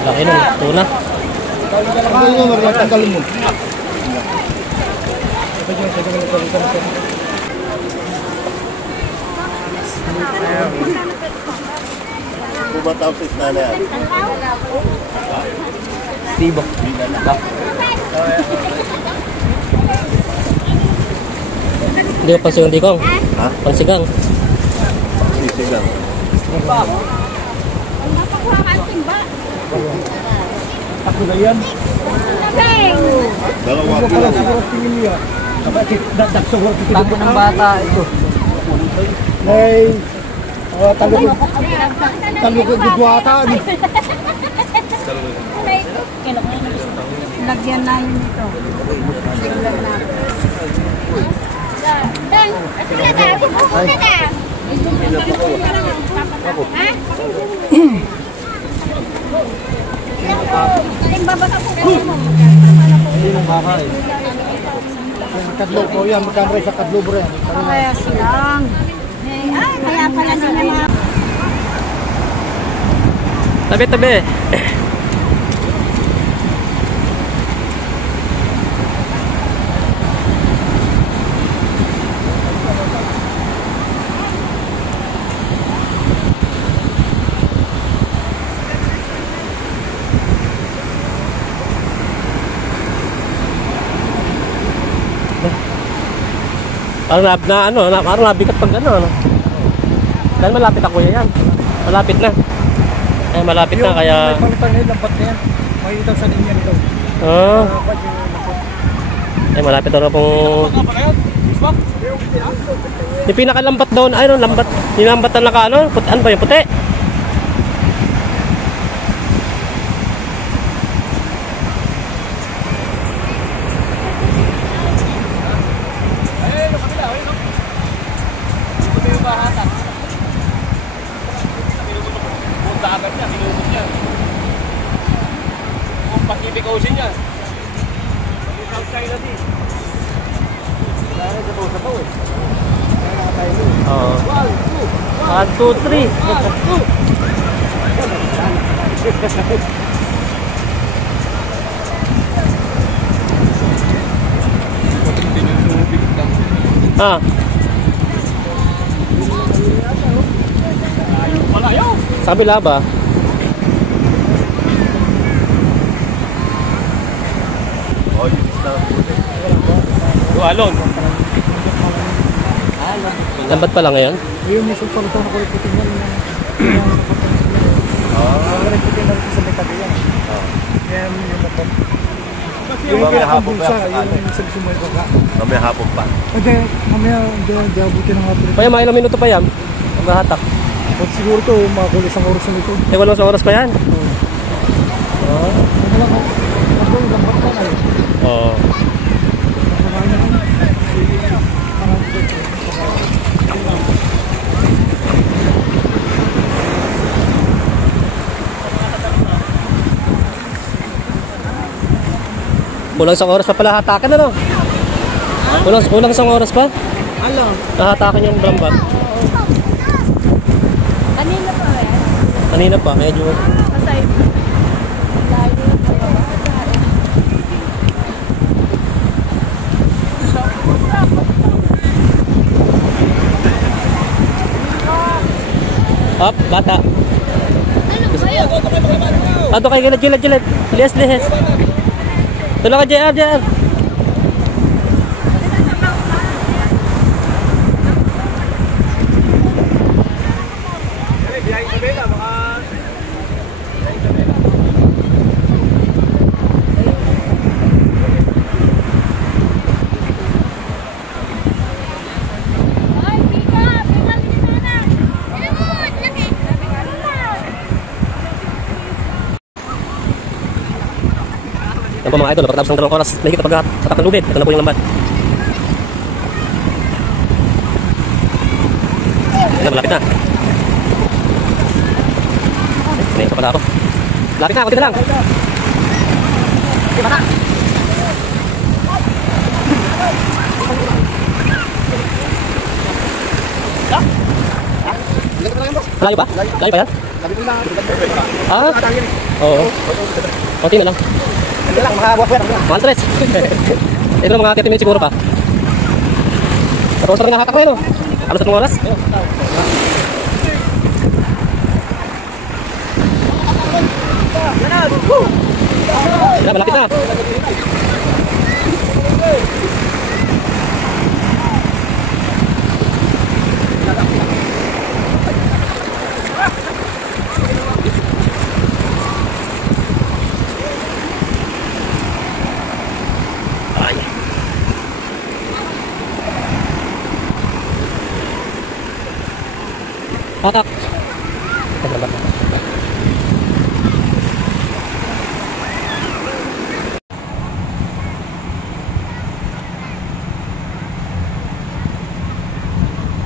Laki nun, tuna. Tanggalin mo. Bumataw sa isla na yan. Tibo. Hindi ka pansigang dikong? Ha? Pansigang? Sisigang. Ako na yan. Dalawa ko lang. Tango ng bata ito. May talo ko buwatan. Lagyan namin ito. Tingnan natin. Dan, Kadlo ko yan, magkano sa kadlo bro yan. kaya silang. Ay, kaya pala sila mga... Tabi-tabi. Parang nabigat pag ano. Dahil malapit ako yan. Malapit na. Eh, malapit na kaya... May palutan na yun, lampat na yan. Makikita sa linya nito. Oh. Eh, malapit na pong... Yung pinakalambat doon, ay no, lambat. Yung lambat na naka ano, ano ba yung puti? Agad niya, hinubog niya. Kung Pacific Ocean niya. South China Sea. Kaya sa sabaw eh. Kaya nakatayo mo. Oo. 1, 2, 3. Ah. Sa kabila ba? Oh, yung isla. Alon. Lambat pa lang ngayon? Yung may palutan ako rin puting yan. Rin puting na rin sa may tabi yan. Kaya yung lapon. Yung mamaya hapon pa. yung sa gusto mo yung baka. Mamaya hapon pa. Hindi, mamaya hindi abutin ng hapon. Paya, mga ilang minuto pa yan? Maghahatak. Siguro to, makakul isang oras na ito. Eh, walang oras pa yan? Oo. Lambat pa na yun. Oo. Kulang isang oras pa pala hatakan, ano? Kulang isang oras pa? Ano? Hahatakan yung lambat. Kanina pa yan? Kanina pa, medyo... Masay. Up, bata. Ano ba yun? Ato kay gilid. Lihes. Tulong ka, JR. Yan po mga idol, pagkatapos ng 2 oras, nakikita pagkatak ng lubid. Ito na po yung lambat. Malapit na. Ito pala ako. Lapit na, kunti na lang. Di ba na? Ilan ka lang yan, boss? Layo pa? Layo pa yan? Sabi ko na, Ah? nakatangin. Oo. Konti na lang. Hindi lang, mga buwak-buwak. Mga stress. Ito na mga 30 minutes siguro pa. Tapos na rin hatak ko yun, oh. Alas 3 oras. Yan, malapit na. Ay. Hatak.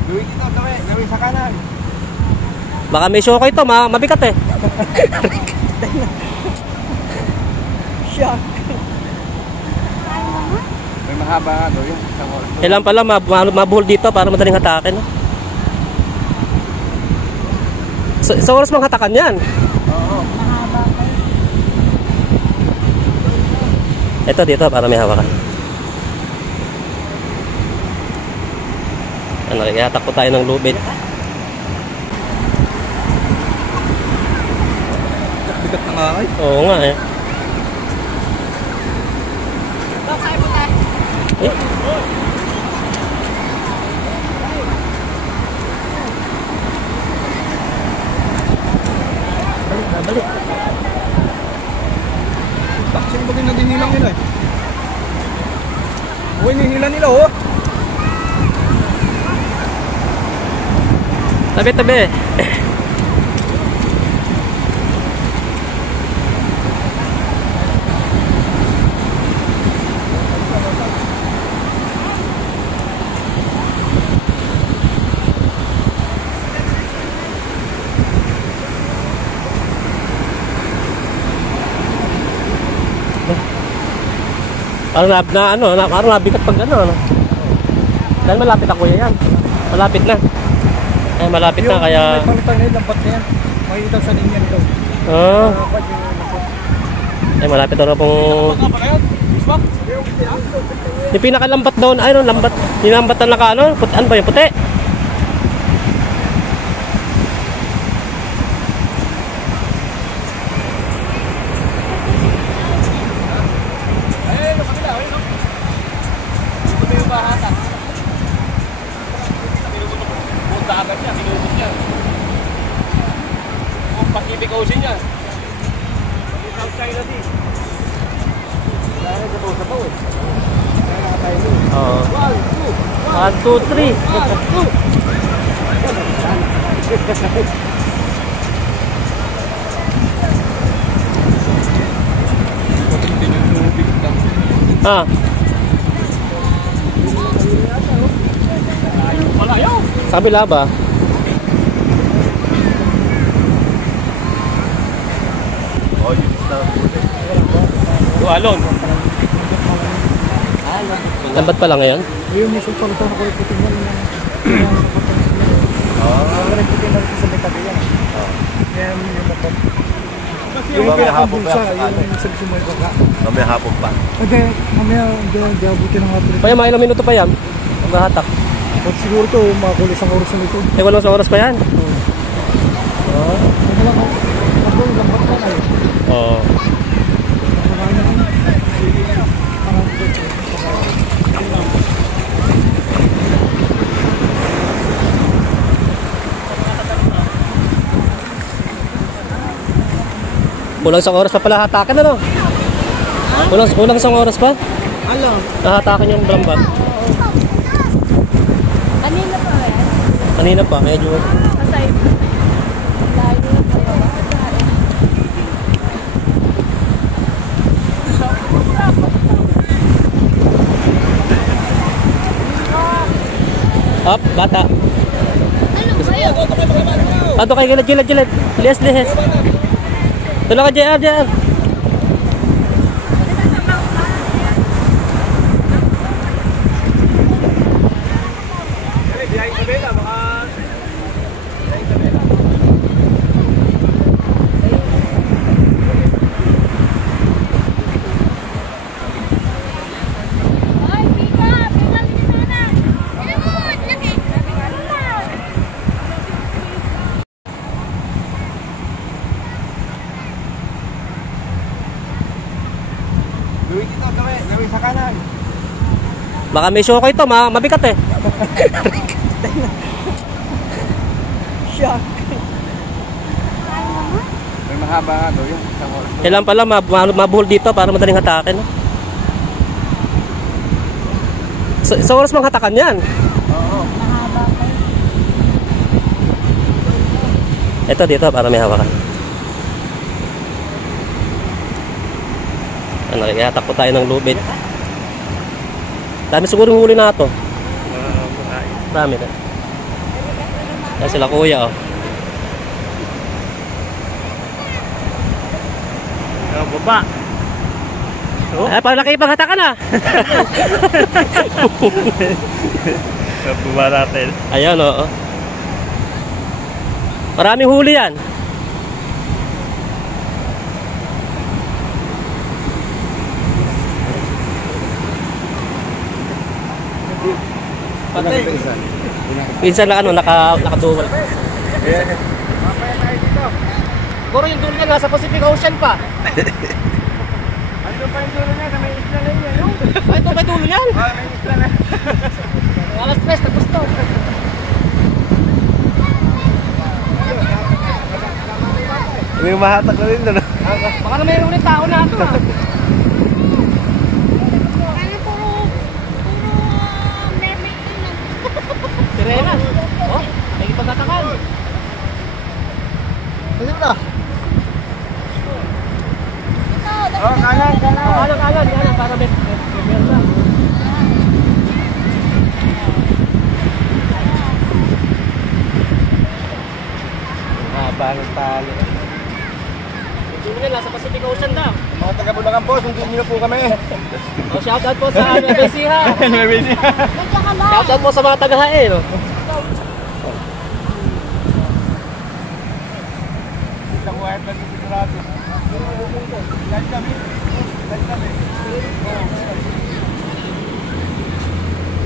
Gawin ito, gawin sa kanan. Baka may show ko ito, mabigat eh. Shock. May mahaba nga doon yung isang oras. Kailan pala mabuhol dito para madaling hatakin. No? Sa oras mang hatakan yan. Oo. Ito dito para may hawakan. Nakihatak po tayo ng lubid. Bigat na nga ay. Oo nga eh. Eh? Balik. Taksin ba din naghihilang nila eh. Uy, nihila nila oh. Tabi-tabi. Parang nabigat pag ano. Dahil malapit ako yan. Malapit na. Eh, malapit na kaya... Yung palitan na yun, lampat na yan. Makikita sa linya nito. Ah. Eh, malapit na pong... Yung pinakalambat doon, ay no, lambat. Yung lambat na naka ano, ano ba yung puti? Pacific Ocean yan. South China Sea. Dahil sa sabaw eh. Kaya nakatayo doon. Oo. 1, 2, 3. Ah. Sa kabila ba? Oh, yun na. Tualon. Lambat pa lang ngayon? Yung mismo pa ito na kulit putin yan. Kulit putin na rin sa may tabi yan. Yan yung motor. Yung Mamaya ang hapon bulsa, pa. yung sabi mo yung baka. Mamaya hapon pa. Hindi, mamaya hindi abutin ng hapon. Kaya mga ilang minuto pa yan? Maghahatak. Pag siguro ito, makakulis ang oras na ito. Eh, walang sa oras pa yan? Oo. Lambat na kayo. Oo. Kulang sa oras pa pala hatakan, ano? Kulang sa oras pa? Ano? Hahatakan yung lambat. Kanina pa yan? Kanina pa, medyo... Aside. Layo Up, bata. Ano ba yun? Ato kay gilid. Lihes. Tulong ka, JR. Biyahe sa Bela, baka... Biyahe sa Bela. Baka may show ko ito, mabigat eh. Shock. May mahaba nga doon yung isang oras. Kailan pala mabuhol dito para madaling hatakin. No? Sa oras mang hatakan yan. Oo. Ito dito para may hawakan. Nakihatak po tayo ng lubid. Dami siguro huli na ito. Dami na. Yan sila kuya, oh. Baba. Ay, parang nakipaghatakan na. Baba natin. Ayan, oo. Maraming huli yan. Patay. Minsan lang nakaduwal. Siguro yung dulo niya nasa Pacific Ocean pa. Ano pa yung dulo niya? May isla na yun. Ay, ito may dulo yan. May isla na. Alas 3, tapos to. May mahatak na rin na. Baka na mayroon ulit tao na ito. Sirena. Oh, may ipagkatakan. Ano na? Oh, kanan. Kanan, para may na. Bangang tali. Dulo niya nasa Pacific Ocean daw. Mga taga-Bulacan po, sundin niyo po kami. Oh, shoutout po sa MBC ha. MBC. Shoutout po sa mga taga-hae, no? Isang wire lang sa sigurado. Dahil kami.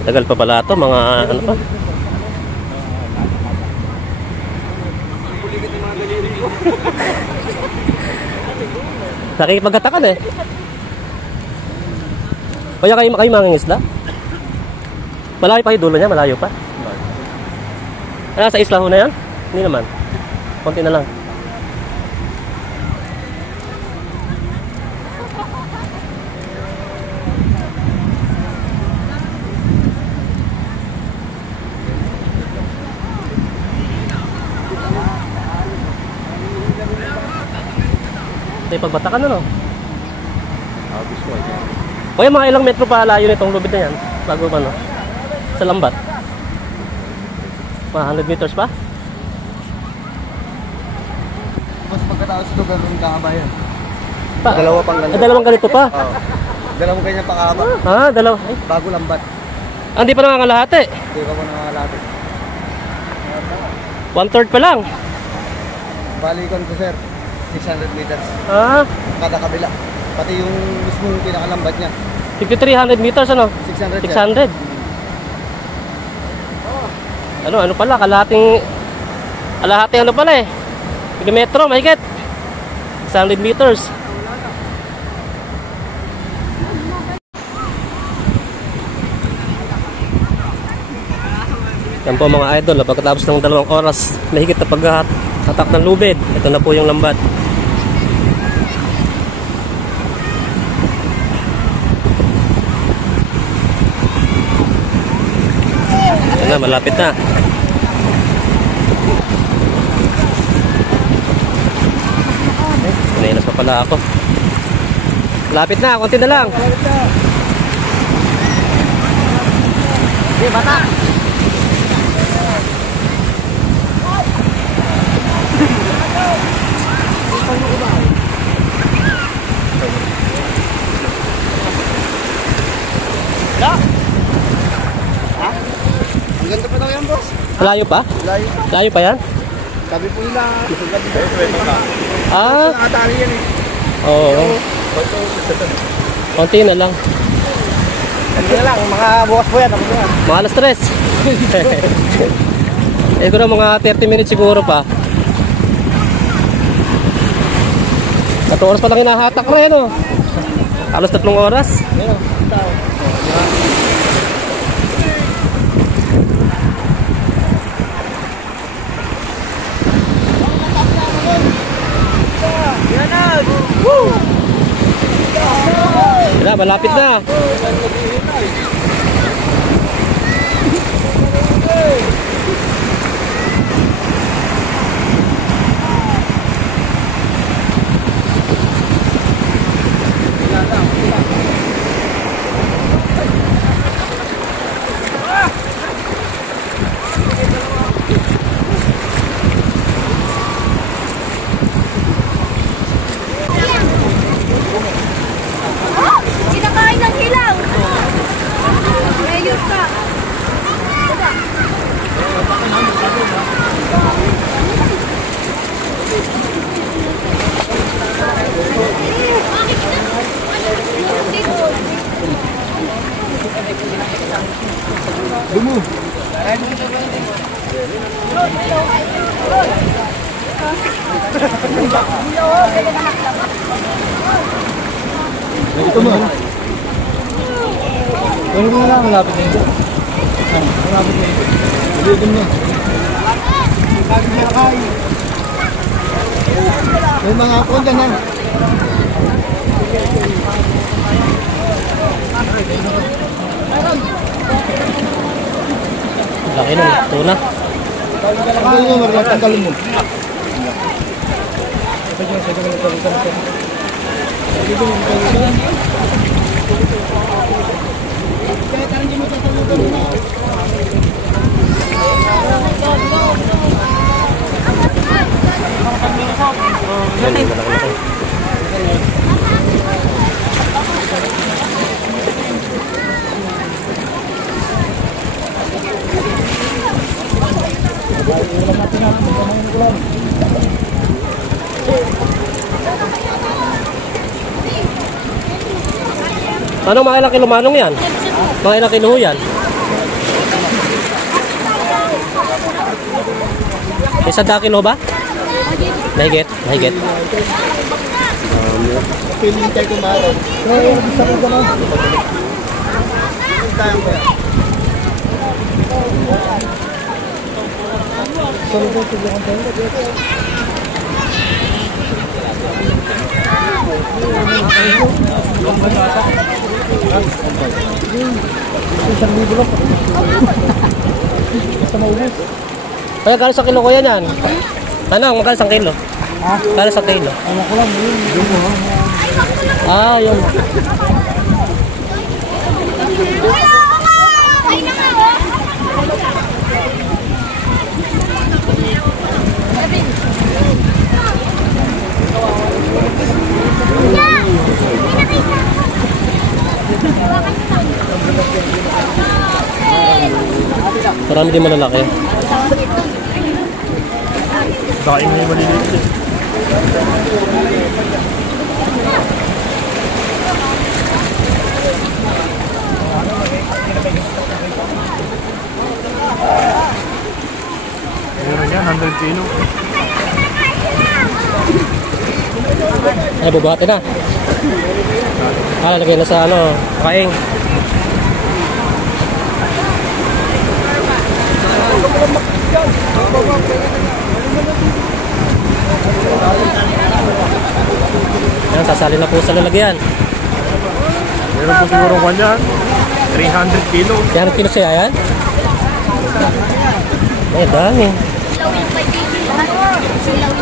Tagal pa pala ito, mga ano pa? Nakikipagkatakan eh. Kaya kayo mangingisda? Malayo pa yung dulo niya, malayo pa. Ano, sa isla ho na yan? Hindi naman. Konti na lang. Ito pagbatakan ano? O yung mga ilang metro pa layo nitong lubid na yan bago pa no? Sa lambat. Mga 100 meters pa? Mas pagkatapos ito, gano'n kakabayan. Dalawa pang ganito. Dalawang ganito pa? Oo. Dalawang ganyan pakahaba. Ah, dalawa. Ay. Bago lambat. Ah, hindi pa nangangalahati. Hindi pa po nangangalapit. 1/3 pa lang. Balikon ko sir, 600 meters. Ah, Kada kabila. Pati yung mismong pinakalambat niya. 5300 meters ano? 600 sir. 600. Ano pala, kalahating ano pala eh. Kilometro, mahigit. 600 meters. Yan po mga idol, pagkatapos ng 2 oras, mahigit na paghatak ng lubid. Ito na po yung lambat. Yan na, malapit na. Nailas pa pala ako. Malapit na, konti na lang. Hey, bata! Ang ganda pa daw yan, boss. Malayo pa? Layo pa. Layo pa yan? Sabi po nila, Ah, nakatali yan eh. oo. Konti na lang. Ano na lang, mga bukas po yan. Mga alas 3. Eh, kung mga 30 minutes siguro pa. 4 oras pa lang hinahatak na yan, oh. Alas 3 oras. malapit na. Kinakain ng hilaw. Ayos ka. Ito mo. Pero mo lang, malapit na ito. Malapit na ito. Dito mo. May mga konta na. Laki nun, tuna. Tanggalin mo, Marla, tanggalin mo. Ano, mga ilang kilo manong yan? Mga ilang kilo yan? Isa da kilo ba? Mahigit, mahigit. Piling tayo kumaroon. Kaya bisa ko gano'n. Tayo ko yan. Sorry ko, tulungan tayo. Isang libo lang. Basta maubos. Kaya kala sa kilo ko yan yan? Ano, magkala sa kilo? Ha? Kala sa kilo? Ano ko lang, yun. Ah, yun. Marami din malalaki. Kain mo yung maliliit. Meron yan, 100 kilo. Ay, bubati na. Lagay na sa ano, kaing. Yan, sasali na po sa lalagyan. Meron po siguro kanya, 300 kilo. Yan, kilo siya yan? Ay, dami.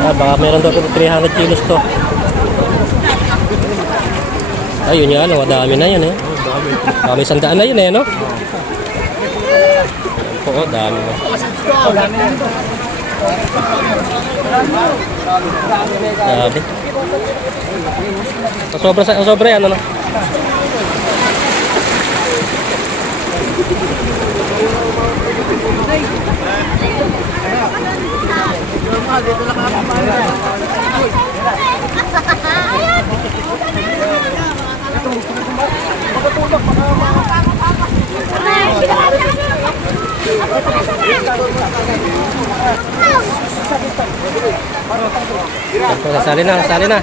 Ah, baka meron daw 300 kilos to. Ayun yan, dami na yun eh. May 100 na yun eh, no? Oo, dami na. Dami. Sobra yan, ano? Sasali na, sasali na.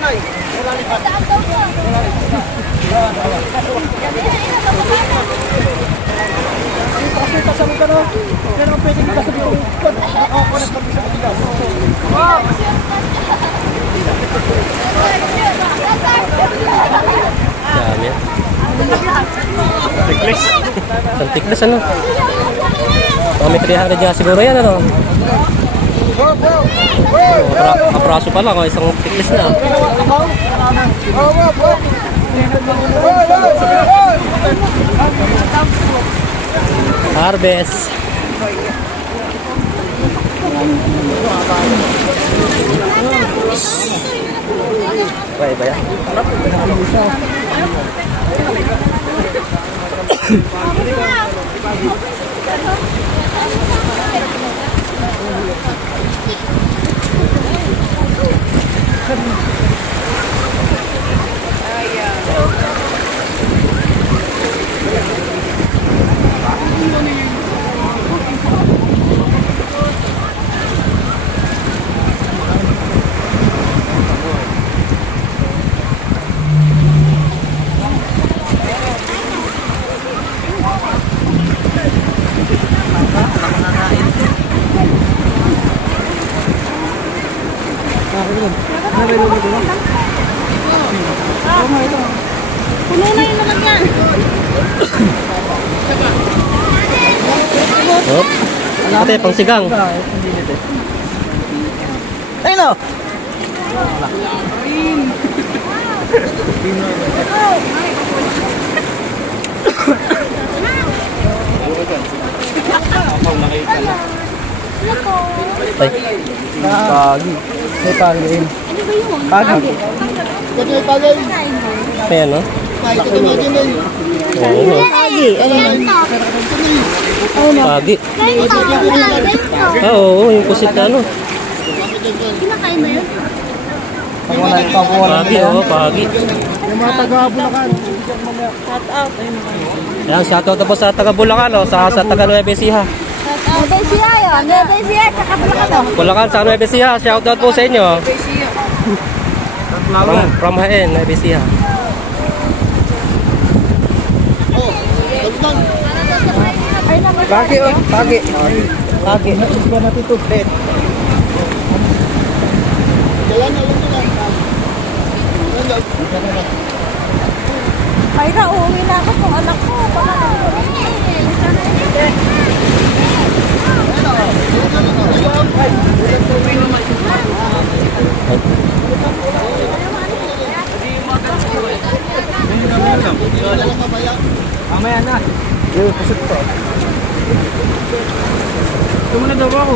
Dami. Isang tiklis ano? Baka may 300 nga siguro yan ano? Kapraso pa lang, isang tiklis na. Harvest. Iba ya. Puno na yung naman yan. Oh. Ate, pang sigang. Ay no! Ay, Pagi. May pagi rin. Ano ba yun? Pagi. ayan no? Oo. Pagi. Ano yan? Pagi. Ganito. Ganito. Ah, oo, yung pusit na ano. Kinakain mo yun? Pagi, oo, pagi. Yung mga taga-Bulacan. Ayan, shoutout na po sa taga Bulacan, oh, sa taga Nueva Ecija. Nueva Ecija yun. Nueva Ecija. Tsaka Bulacan. Bulacan sa Nueva Ecija, shoutout po sa inyo. From Haen, Nueva Ecija. Pagi oh. Pagi. Pagi. Isba natutupit. Mayra, uuwi na ako kung anak ko. Mamaya na. Yung pusot to. Tumuna daw ako.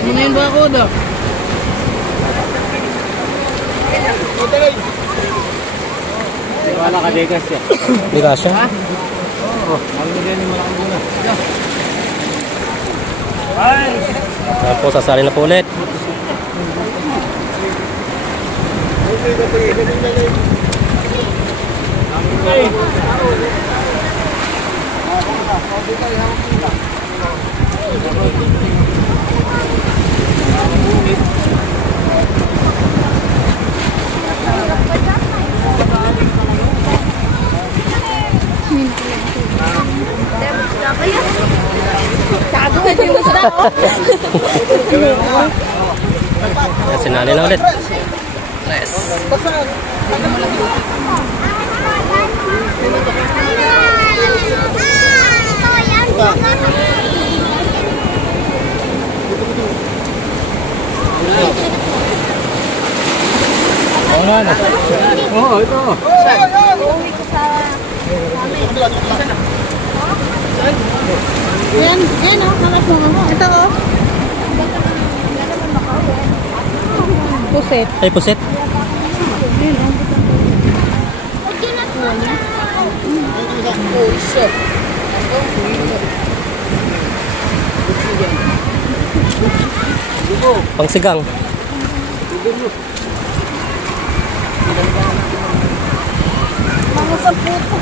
Tumuna ba ako daw? Wala ka degas ya. Di ka siya? Oo. Ang ganyan mo lang muna. Ayan po, sasali na po ulit. Ayan, sinali na ulit. Yes. Oo, ito. Yan, yan o. Ito o. Puset. Ay, pusit. Pangsigang. Mga saputo.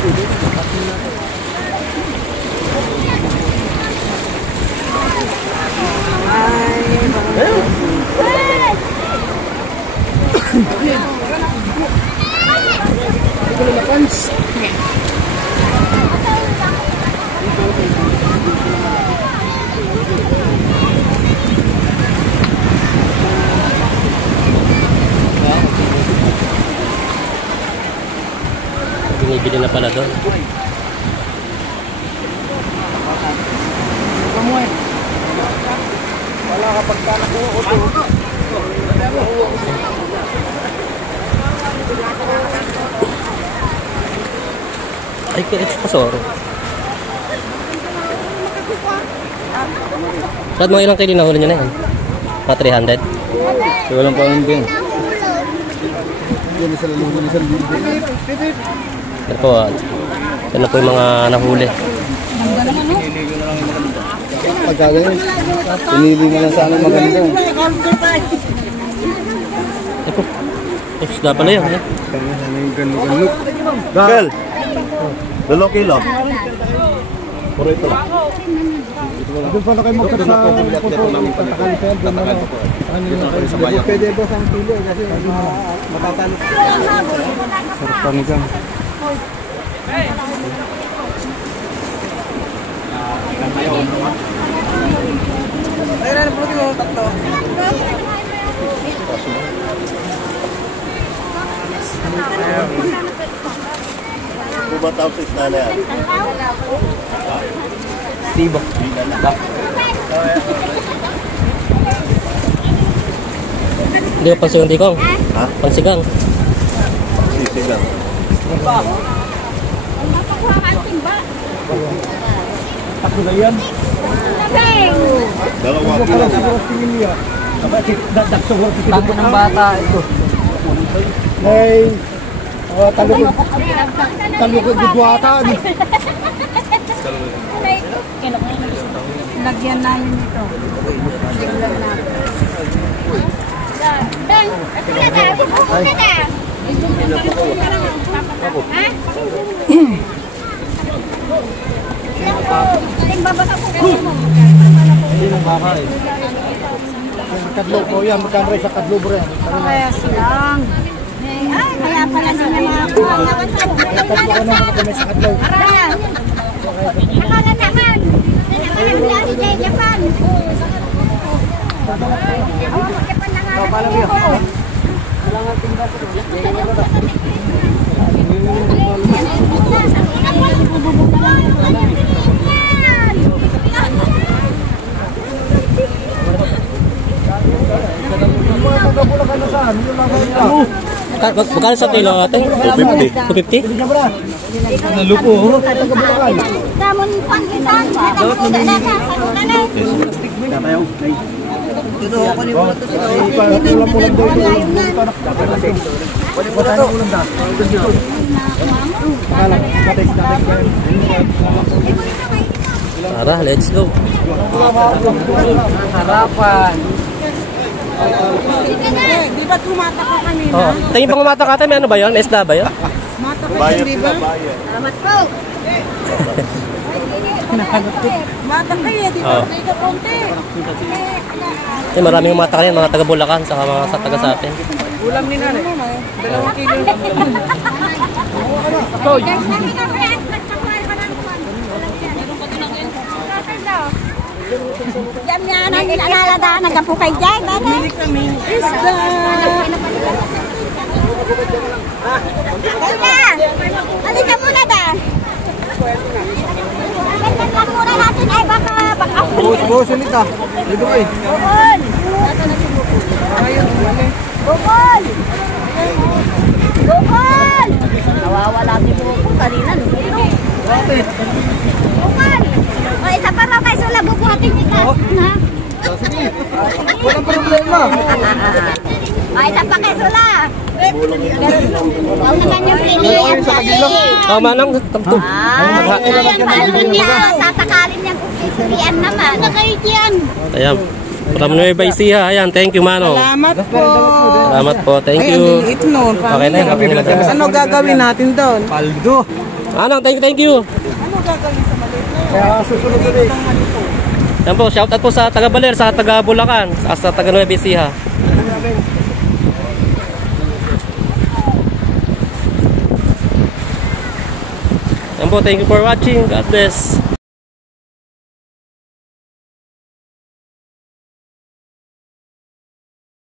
bibili na pala doon. Wala kapag tanak mo o to. Ay, it's pasoro. Brad, mga ilang kilo na huli nyo na yan? Mga 300? Walang paano din. Ito po, ito na po yung mga nahuli. Pagkagayon, pinili nga lang sana maganda. Ito, isda pala yun. Eh. Gal! 2 kilo. Puro ito. Doon pala kayo magkat sa tatakali kayo. Pwede ba sa kilo kasi matatalo. Sarap panigang. Ayun na, pulutin mo, tatlo. Bubataw sa isla na yan. Tibok. Hindi ko pansigang dikong. Ha? Pansigang. Sisigang. Ako na yan. Dalawa kilo. Tango ng bata ito. May talukod dudwatan. Lagyan namin ito. Tingnan natin. Dan, pupunta na. Kadlo po yan, magkano sa kadlo bro yan. Kaya silang. Ay, kaya pala sila mga kuha. Kadlo ka naman kami sa kadlo. Nakala naman. Nakala naman si Japan. Japan na nga. Magkano sa kilo ate? 250. 250? Nalupo. Damon pangkitan. Tara, let's go. Harapan. Di ba tumata ka kanina? Oh, tingin pang umata ka ate, may ano ba yun? May isda ba yun? Mata ka siya, di ba? Salamat po. Mata kayo, di ba? May kapunti. Eh, maraming umata ka yan, mga taga Bulacan, saka mga sa taga sa atin. Ulam ni nanay. 2 kilo. Jam yan, ang inaladaan, nagkapukay dyan. Bili kami. Isda. Kaya, halika muna da. Halika muna natin ay baka Bos ulit ah. Dito kayo. Bukol. Bukol. Bukol. Nawawala si Bukol kanina. Bakit? Bukol. O, isa pa raw kay Sula, bubuhatin kita. Ha? Walang problema. O, isa pa kay Sula. Huwag naman yung pilihan kasi. Oh, manang tagtog. Paano niya? Tatakalin niya kung pilihan naman. Nakaitian. Ayan. From Nueva Ecija. Ayan, thank you, Mano. Salamat po. Salamat po, thank Ay, you. ang liit nun. Okay na yun, okay na yun. Ano gagawin natin doon? Paldo. Manang, thank you. Ano gagawin sa maliit na yun? Kaya susunod ulit. Yan po, shoutout po sa taga Baler, sa taga Bulacan, sa taga Nueva Ecija. Yan po, thank you for watching. God bless.